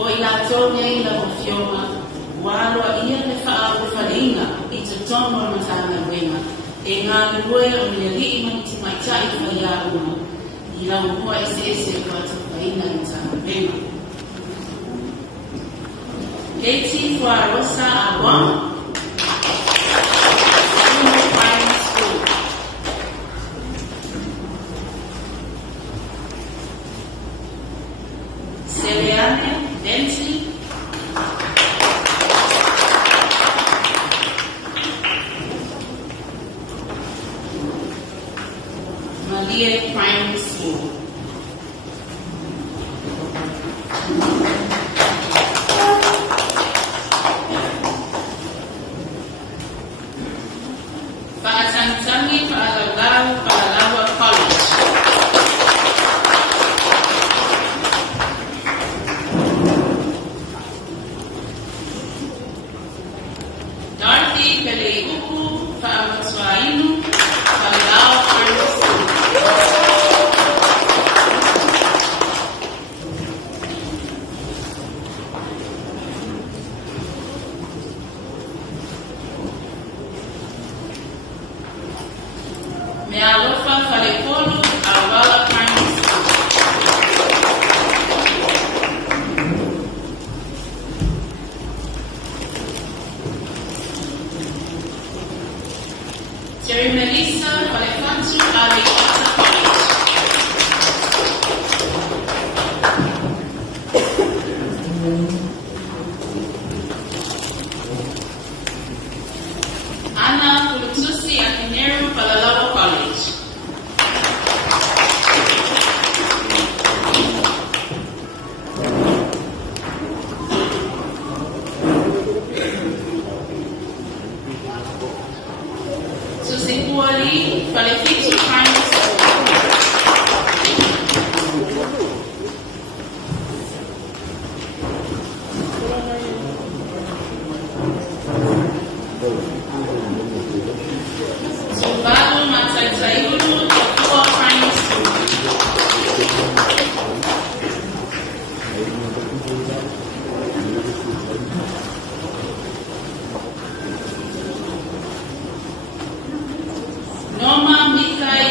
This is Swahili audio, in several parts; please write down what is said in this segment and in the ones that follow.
O ila tone ila mafioga, walo ia le faauina I te tono matana wenga. E ngā lue o le rii mati maitai faiaoga. I lau mua ese kwa te faina matana wenga. Leti fua rosa a wang. Primary School. Faasantani Faalawa College. Dorothy Peleuku Faauuina Faalawa Primary School. Me alofa Falepolo Awala Primary School. Terry Melissa Falefantu Ariata College. Anna Kulutusi Akinero Falalawa College. Susikuali Falefitu Primary School. Soldado Matsaitsaiulu Tokua Primary School. Norma Mikai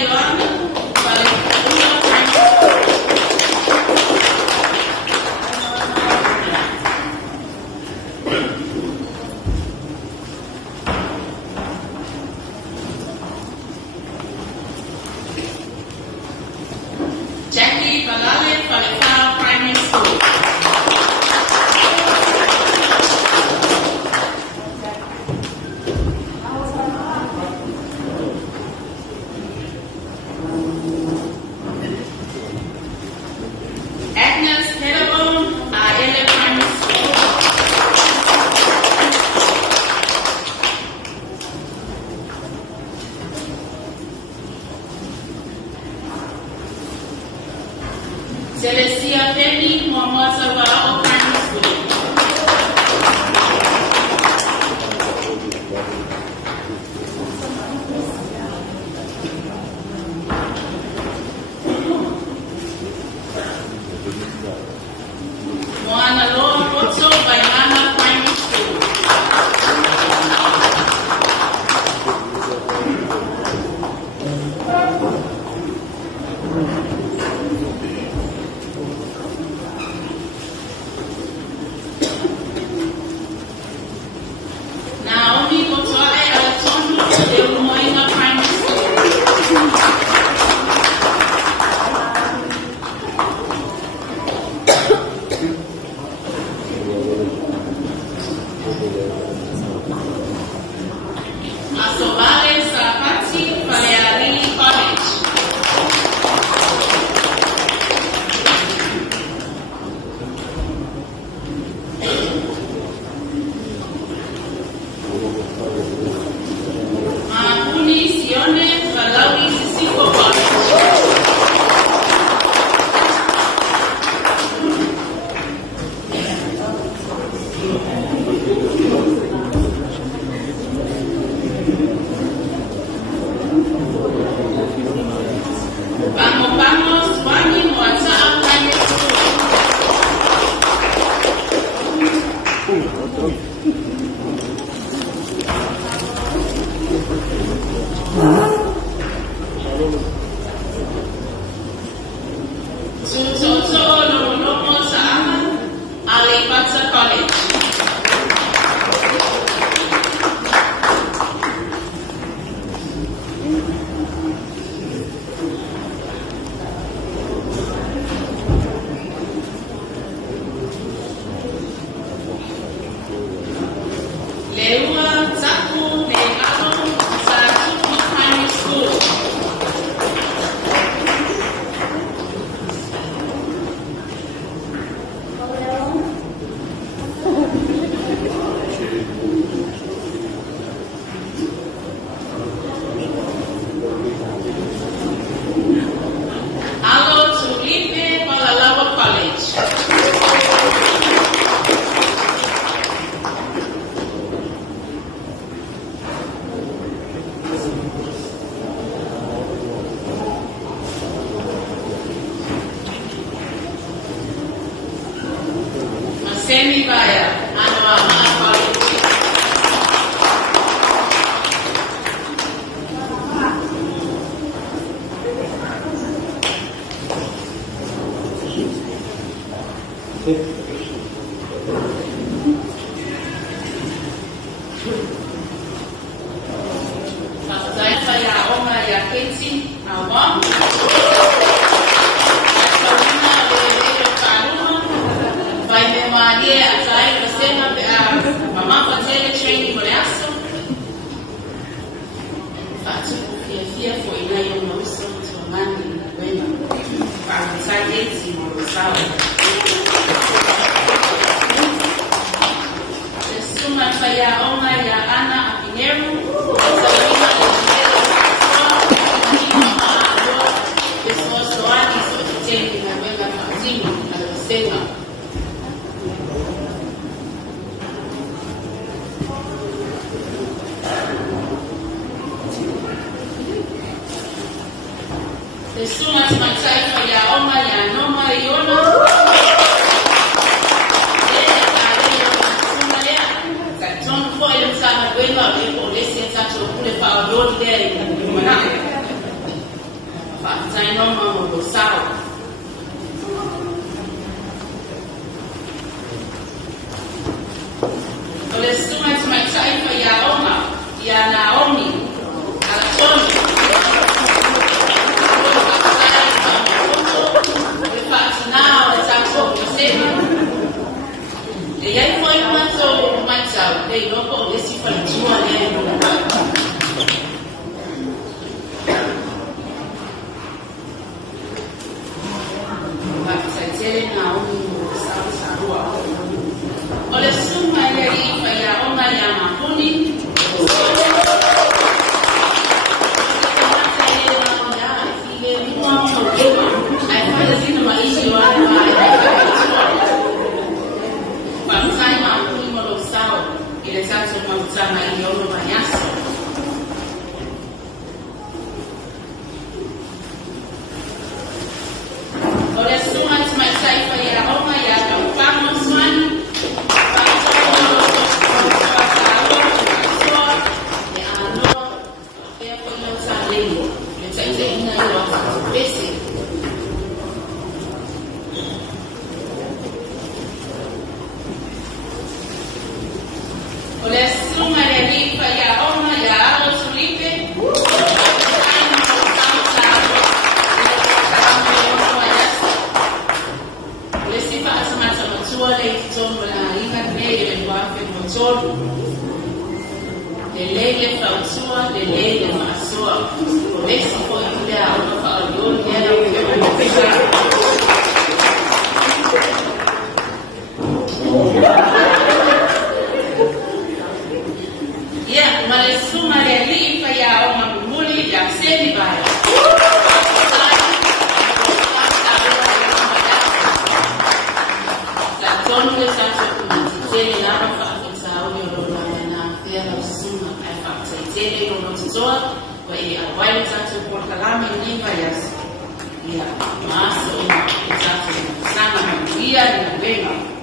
Sana Manuia-Samoa.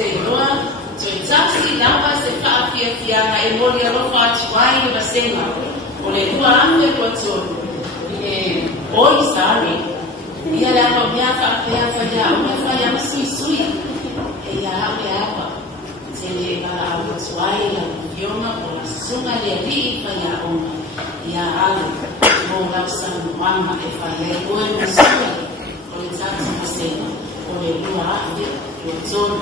te noa, so i tasi lawa se whaafia na e mori alofa atuai ni basenga, o le tua anu e kua tonu. Oi sari, ia le apa mea whaafia whaia, o me whaia sui sui, e ia hau le apa, te le kala au atuai la kionga o la sunga le rii whaia onga, ia alu, mo lausa muanga e whaia ue musua, o le tatu basenga, o le tua anu e kua tonu.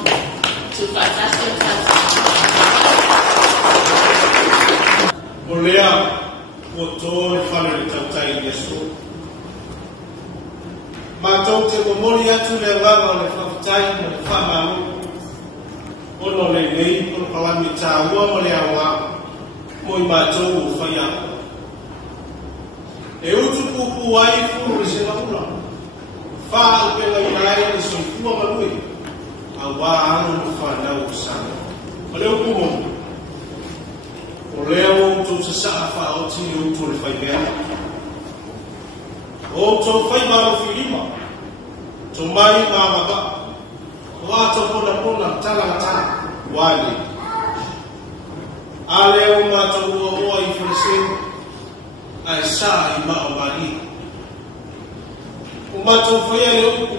Olea o tōre whare le tautai Yesu. Mātou te momori atu le nganga o le whawhitai mo le whamaru. Ono le nei, ono kawami tā ua mo le awa, mo I mātou o whaia. E utu pupu ai furu le se maura. Wha au pela I rai le soifua manui. Awa anu no whanau sana. O leo kumo. O leo tō te saa whaoti o tō le whaimea. O tō whaimaro whilima. Tō mai ngā waka. O ato pona tala wale. A leo mātou oa I whareseu. Ai saa I mao mari. O mātou whaia le uku.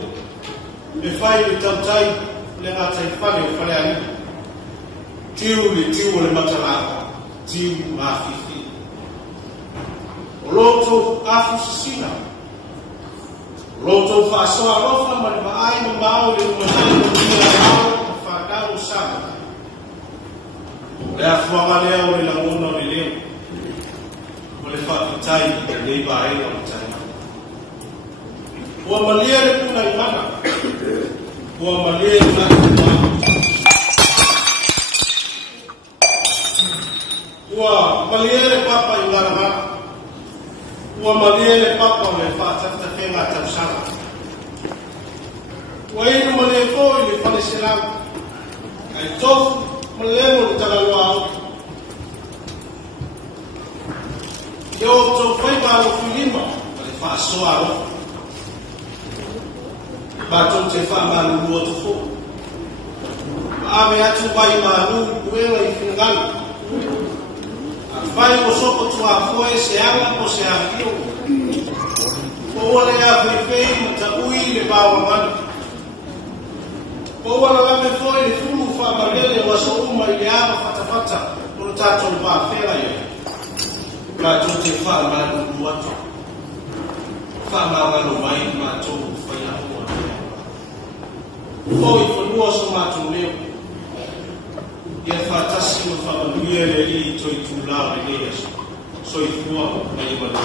Me whai le tautai. Le ngata I whare o whare ani. Tiu o le mataraka. Tiu mawhiwhi. O loto afu sisina. O loto whaasoa rofa ma le maai ma mao le umanai o tia mao o whakaro sana. Le afuanga lea o le langona o le leo. O le whakitai le leiba aina o le taina. Ua malia le puna I mana. Ua malia na ua malia le papa I warama. Ua malia le papa o le whaatata whenga tausanga. Ua inu malia koi le whale selau. Ai tofu malia mo le talaloa au. Yo tō whaimaro whilima le whaasoa au. Mātou te whaamaru lua te fō. Ame atu wai maru kuewa I whingana. A whai o soko tua fōe se anga o se ahio. Pōua le a whiwhei ma ta ui le pāwa mana. Pōua la lame fōe le fulu whaamarele wa so uma I le ama whatawhata o le tātou pāwhera ia. Mātou te whaamaru lua te. Whaamangano mai mātou whai ahua. Foi whanua so mātou leo. Ia whātasi o whamanuia le li toi tūlao le lea so I fua mai wanu.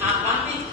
Aparte